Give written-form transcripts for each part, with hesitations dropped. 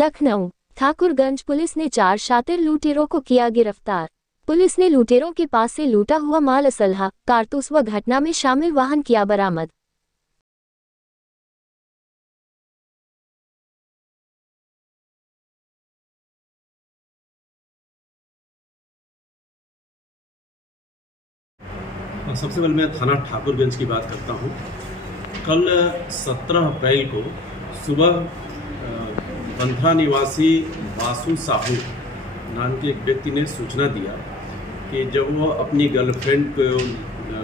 Lucknow Thakurganj police ने 4 शातिर लुटेरों को किया गिरफ्तार। पुलिस ने लुटेरों के पास से लूटा हुआ माल, असलहा, कारतूस व घटना में शामिल वाहन किया बरामद। सबसे पहले मैं थाना ठाकुरगंज की बात करता हूँ। कल 17 अप्रैल को सुबह बंथरा निवासी वासु साहू नाम के एक व्यक्ति ने सूचना दिया कि जब वो अपनी गर्लफ्रेंड को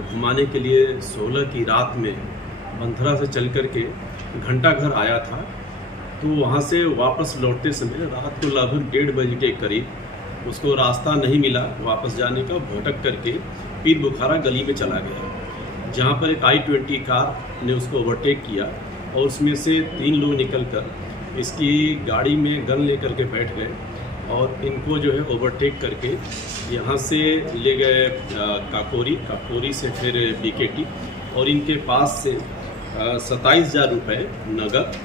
घुमाने के लिए 16 की रात में बंथरा से चल कर के घंटा घर आया था, तो वहाँ से वापस लौटते समय रात को लगभग 1:30 बजे के करीब उसको रास्ता नहीं मिला वापस जाने का। भटक करके पीर बुखारा गली में चला गया, जहाँ पर एक i20 कार ने उसको ओवरटेक किया और उसमें से 3 लोग निकलकर इसकी गाड़ी में गन लेकर के बैठ गए और इनको जो है ओवरटेक करके यहाँ से ले गए काकोरी से फिर बीकेटी, और इनके पास से 27,000 रुपये नगद,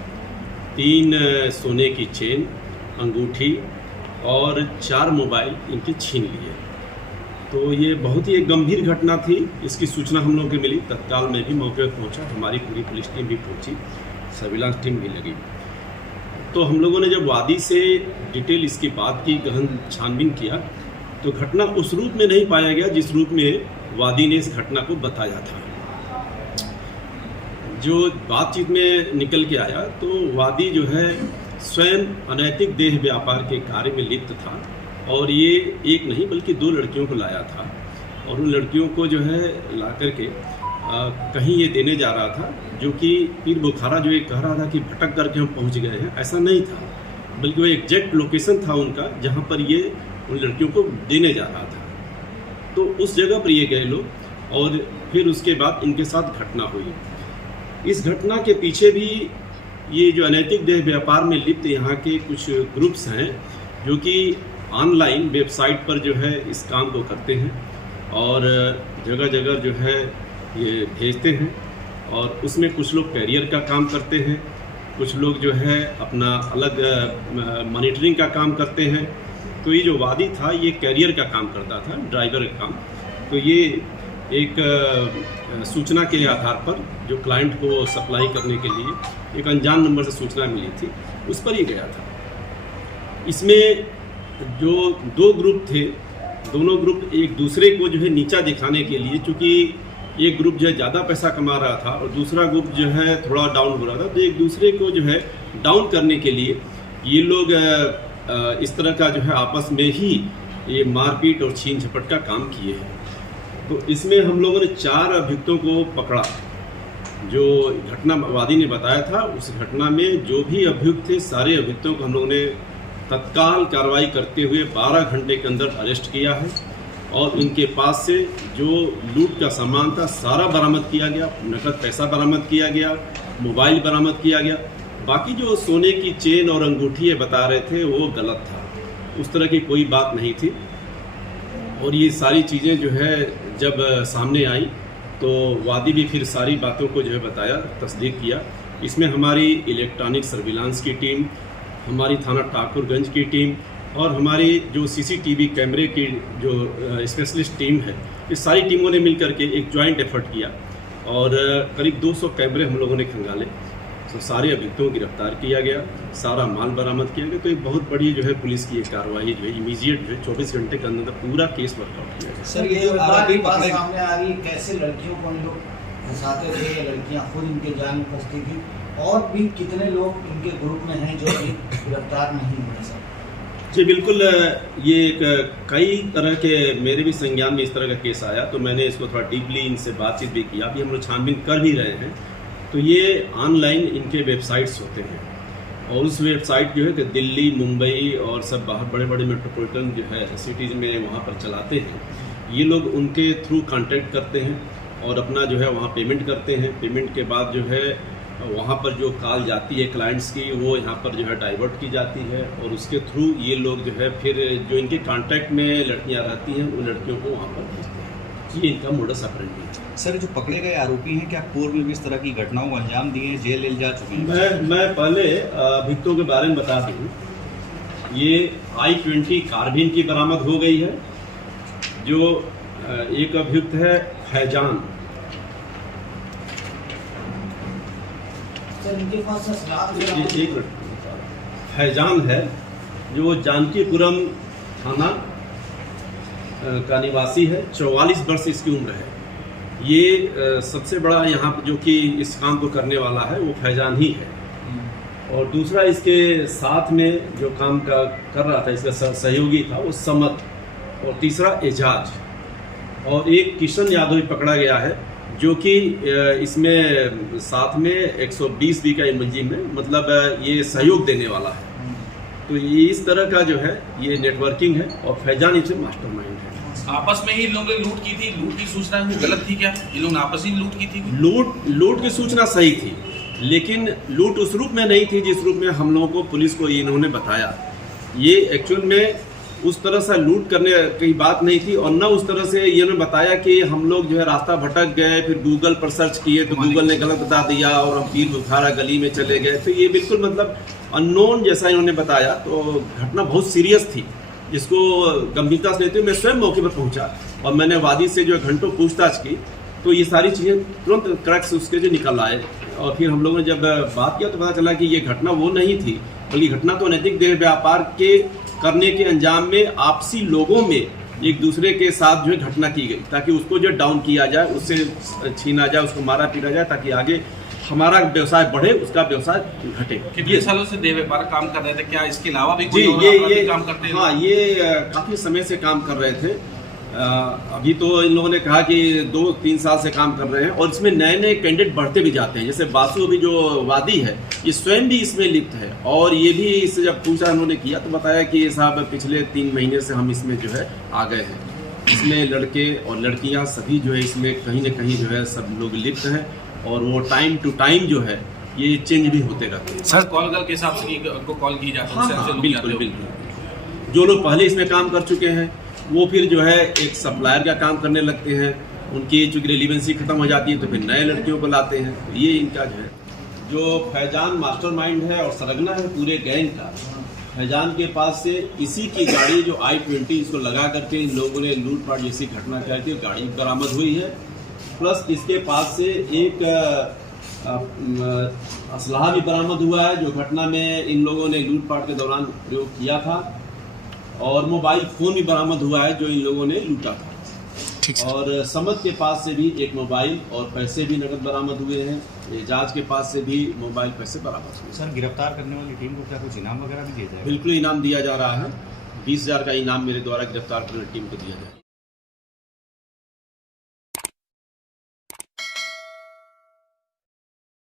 3 सोने की चेन, अंगूठी और 4 मोबाइल इनके छीन लिए। तो ये बहुत ही एक गंभीर घटना थी। इसकी सूचना हम लोगों को मिली, तत्काल में भी मौके पर पहुंचा, हमारी पूरी पुलिस टीम भी पहुंची, सर्विलांस टीम भी लगी। तो हम लोगों ने जब वादी से डिटेल इसकी बात की, गहन छानबीन किया, तो घटना उस रूप में नहीं पाया गया जिस रूप में वादी ने इस घटना को बताया था। जो बातचीत में निकल के आया, तो वादी जो है स्वयं अनैतिक देह व्यापार के कार्य में लिप्त था और ये एक नहीं बल्कि 2 लड़कियों को लाया था और उन लड़कियों को जो है ला करके कहीं ये देने जा रहा था, जो कि पीर बुखारा जो ये कह रहा था कि भटक करके हम पहुंच गए हैं, ऐसा नहीं था, बल्कि वो एग्जैक्ट लोकेशन था उनका जहां पर ये उन लड़कियों को देने जा रहा था। तो उस जगह पर ये गए लोग और फिर उसके बाद इनके साथ घटना हुई। इस घटना के पीछे भी ये जो अनैतिक देह व्यापार में लिप्त यहाँ के कुछ ग्रुप्स हैं जो कि ऑनलाइन वेबसाइट पर जो है इस काम को करते हैं और जगह जगह जो है ये भेजते हैं, और उसमें कुछ लोग कैरियर का काम करते हैं, कुछ लोग जो है अपना अलग मॉनिटरिंग का काम करते हैं। तो ये जो वादी था ये कैरियर का काम करता था, ड्राइवर का काम। तो ये एक सूचना के आधार पर जो क्लाइंट को सप्लाई करने के लिए एक अनजान नंबर से सूचना मिली थी, उस पर ही गया था। इसमें जो 2 ग्रुप थे, दोनों ग्रुप एक दूसरे को जो है नीचा दिखाने के लिए, चूँकि एक ग्रुप जो है ज़्यादा पैसा कमा रहा था और दूसरा ग्रुप जो है थोड़ा डाउन हो रहा था, तो एक दूसरे को जो है डाउन करने के लिए ये लोग इस तरह का जो है आपस में ही ये मारपीट और छीन झपट का काम किए हैं। तो इसमें हम लोगों ने 4 अभियुक्तों को पकड़ा। जो घटना वादी ने बताया था, उस घटना में जो भी अभियुक्त थे, सारे अभियुक्तों को हम लोगों ने तत्काल कार्रवाई करते हुए 12 घंटे के अंदर अरेस्ट किया है और इनके पास से जो लूट का सामान था सारा बरामद किया गया, नकद पैसा बरामद किया गया, मोबाइल बरामद किया गया। बाकी जो सोने की चेन और अंगूठी ये बता रहे थे वो गलत था, उस तरह की कोई बात नहीं थी। और ये सारी चीज़ें जो है जब सामने आई तो वादी भी फिर सारी बातों को जो है बताया, तस्दीक किया। इसमें हमारी इलेक्ट्रॉनिक सर्विलांस की टीम, हमारी थाना ठाकुरगंज की टीम और हमारी जो CCTV कैमरे की जो स्पेशलिस्ट टीम है, इस सारी टीमों ने मिलकर के एक जॉइंट एफर्ट किया और करीब 200 कैमरे हम लोगों ने खंगाले। तो सारे अभियुक्तों को गिरफ्तार किया गया, सारा माल बरामद किया गया। तो एक बहुत बड़ी जो है पुलिस की एक कार्रवाई जो है इमीडिएट जो है 24 घंटे के अंदर पूरा केस वर्कआउट किया गया। सर, ये आरोपी बात सामने आ रही, कैसे लड़कियों को हम लोग फंसाते थे, लड़कियां खुद इनके जाल में फंसती थी, और भी कितने लोग इनके ग्रुप में हैं जो अभी गिरफ्तार नहीं हुए सर? जी बिल्कुल, ये एक कई तरह के मेरे भी संज्ञान में इस तरह का केस आया, तो मैंने इसको थोड़ा डीपली इनसे बातचीत भी किया। अभी हम लोग छानबीन कर भी रहे हैं। तो ये ऑनलाइन इनके वेबसाइट्स होते हैं और उस वेबसाइट जो है कि दिल्ली, मुंबई और सब बाहर बड़े बड़े मेट्रोपॉलिटन जो है सिटीज़ में वहाँ पर चलाते हैं। ये लोग उनके थ्रू कांटेक्ट करते हैं और अपना जो है वहाँ पेमेंट करते हैं। पेमेंट के बाद जो है वहाँ पर जो कॉल जाती है क्लाइंट्स की, वो यहाँ पर जो है डाइवर्ट की जाती है और उसके थ्रू ये लोग जो है फिर जो इनके कांटेक्ट में लड़कियाँ रहती हैं उन लड़कियों को वहाँ पर भेजते हैं। ये इनका मोडस ऑपरेंडी है। सर, जो पकड़े गए आरोपी हैं क्या पूर्व में भी इस तरह की घटनाओं को अंजाम दिए हैं, जेल जा चुके हैं? मैं पहले अभियुक्तों के बारे में बता दूँ ये I-20 कार भी इनकी बरामद हो गई है। जो एक अभियुक्त है फैजान, सर इनके पास एक फैजान है जो जानकीपुरम थाना का निवासी है, 44 वर्ष इसकी उम्र है। ये सबसे बड़ा यहाँ पर जो कि इस काम को करने वाला है वो फैजान ही है। और दूसरा इसके साथ में जो काम कर रहा था, इसका सहयोगी था वो समद, और तीसरा एजाज, और एक किशन यादव भी पकड़ा गया है जो कि इसमें साथ में 120 बी का मुलजिम है, मतलब ये सहयोग देने वाला है। तो ये इस तरह का जो है ये नेटवर्किंग है और फैजान इसमें मास्टरमाइंड है। आपस में ही इन लोगों ने लूट की थी, लूट की सूचना वो गलत थी क्या? इन लोगों ने आपस में लूट की थी? लूट की सूचना सही थी, लेकिन लूट उस रूप में नहीं थी जिस रूप में हम लोगों को पुलिस को इन्होंने बताया। ये एक्चुअल में उस तरह से लूट करने की बात नहीं थी, और न उस तरह से इन्होंने बताया कि हम लोग जो है रास्ता भटक गए, फिर गूगल पर सर्च किए तो गूगल ने गलत बता दिया और हम पीर बुखारा गली में चले गए। तो ये बिल्कुल मतलब अननोन जैसा इन्होंने बताया। तो घटना बहुत सीरियस थी, जिसको गंभीरता से लेते हुए मैं स्वयं मौके पर पहुंचा और मैंने वादी से जो घंटों पूछताछ की, तो ये सारी चीज़ें तुरंत क्रैक्स उसके जो निकल आए। और फिर हम लोगों ने जब बात किया तो पता चला कि ये घटना वो नहीं थी, बल्कि घटना तो अनैतिक देह व्यापार के करने के अंजाम में आपसी लोगों में एक दूसरे के साथ जो है घटना की गई, ताकि उसको जो डाउन किया जाए, उससे छीना जाए, उसको मारा पीटा जाए, ताकि आगे हमारा व्यवसाय बढ़े, उसका व्यवसाय घटे। कितने सालों से देह व्यापार काम कर रहे थे? क्या इसके अलावा भी कोई जी और ये काम करते हैं? हाँ, ये काफ़ी समय से काम कर रहे थे। अभी तो इन लोगों ने कहा कि 2-3 साल से काम कर रहे हैं, और इसमें नए नए कैंडिडेट बढ़ते भी जाते हैं। जैसे बासु अभी जो वादी है, ये स्वयं भी इसमें लिप्त है, और ये भी इससे जब पूछा उन्होंने किया तो बताया कि साहब पिछले 3 महीने से हम इसमें जो है आ गए हैं। इसमें लड़के और लड़कियां सभी जो है इसमें कहीं न कहीं जो है सब लोग लिप्त हैं, और वो टाइम टू टाइम जो है ये चेंज भी होते रहते हैं। सर कॉल के हिसाब से को कॉल की जाती है? हाँ, बिल्कुल। जो लोग पहले इसमें काम कर चुके हैं वो फिर जो है एक सप्लायर का काम करने लगते हैं, उनकी चूँकि रिलीवेंसी खत्म हो जाती है तो फिर नए लड़कियों को लाते हैं। तो ये इनका जो है, जो फैजान मास्टरमाइंड है और सरगना है पूरे गैंग का। फैजान के पास से इसी की गाड़ी जो I-20 इसको लगा करके इन लोगों ने लूटपाट जैसी घटना करके गाड़ी बरामद हुई है, प्लस इसके पास से एक असलहा भी बरामद हुआ है जो घटना में इन लोगों ने लूटपाट के दौरान प्रयोग किया था, और मोबाइल फ़ोन भी बरामद हुआ है जो इन लोगों ने लूटा था। और समद के पास से भी एक मोबाइल और पैसे भी नकद बरामद हुए हैं। एजाज के पास से भी मोबाइल पैसे बरामद हुए। सर गिरफ्तार करने वाली टीम को क्या कुछ इनाम वगैरह भी दिया जाएगा? बिल्कुल इनाम दिया जा रहा है। 20,000 का इनाम मेरे द्वारा गिरफ्तार करने वाली टीम को दिया जाएगा।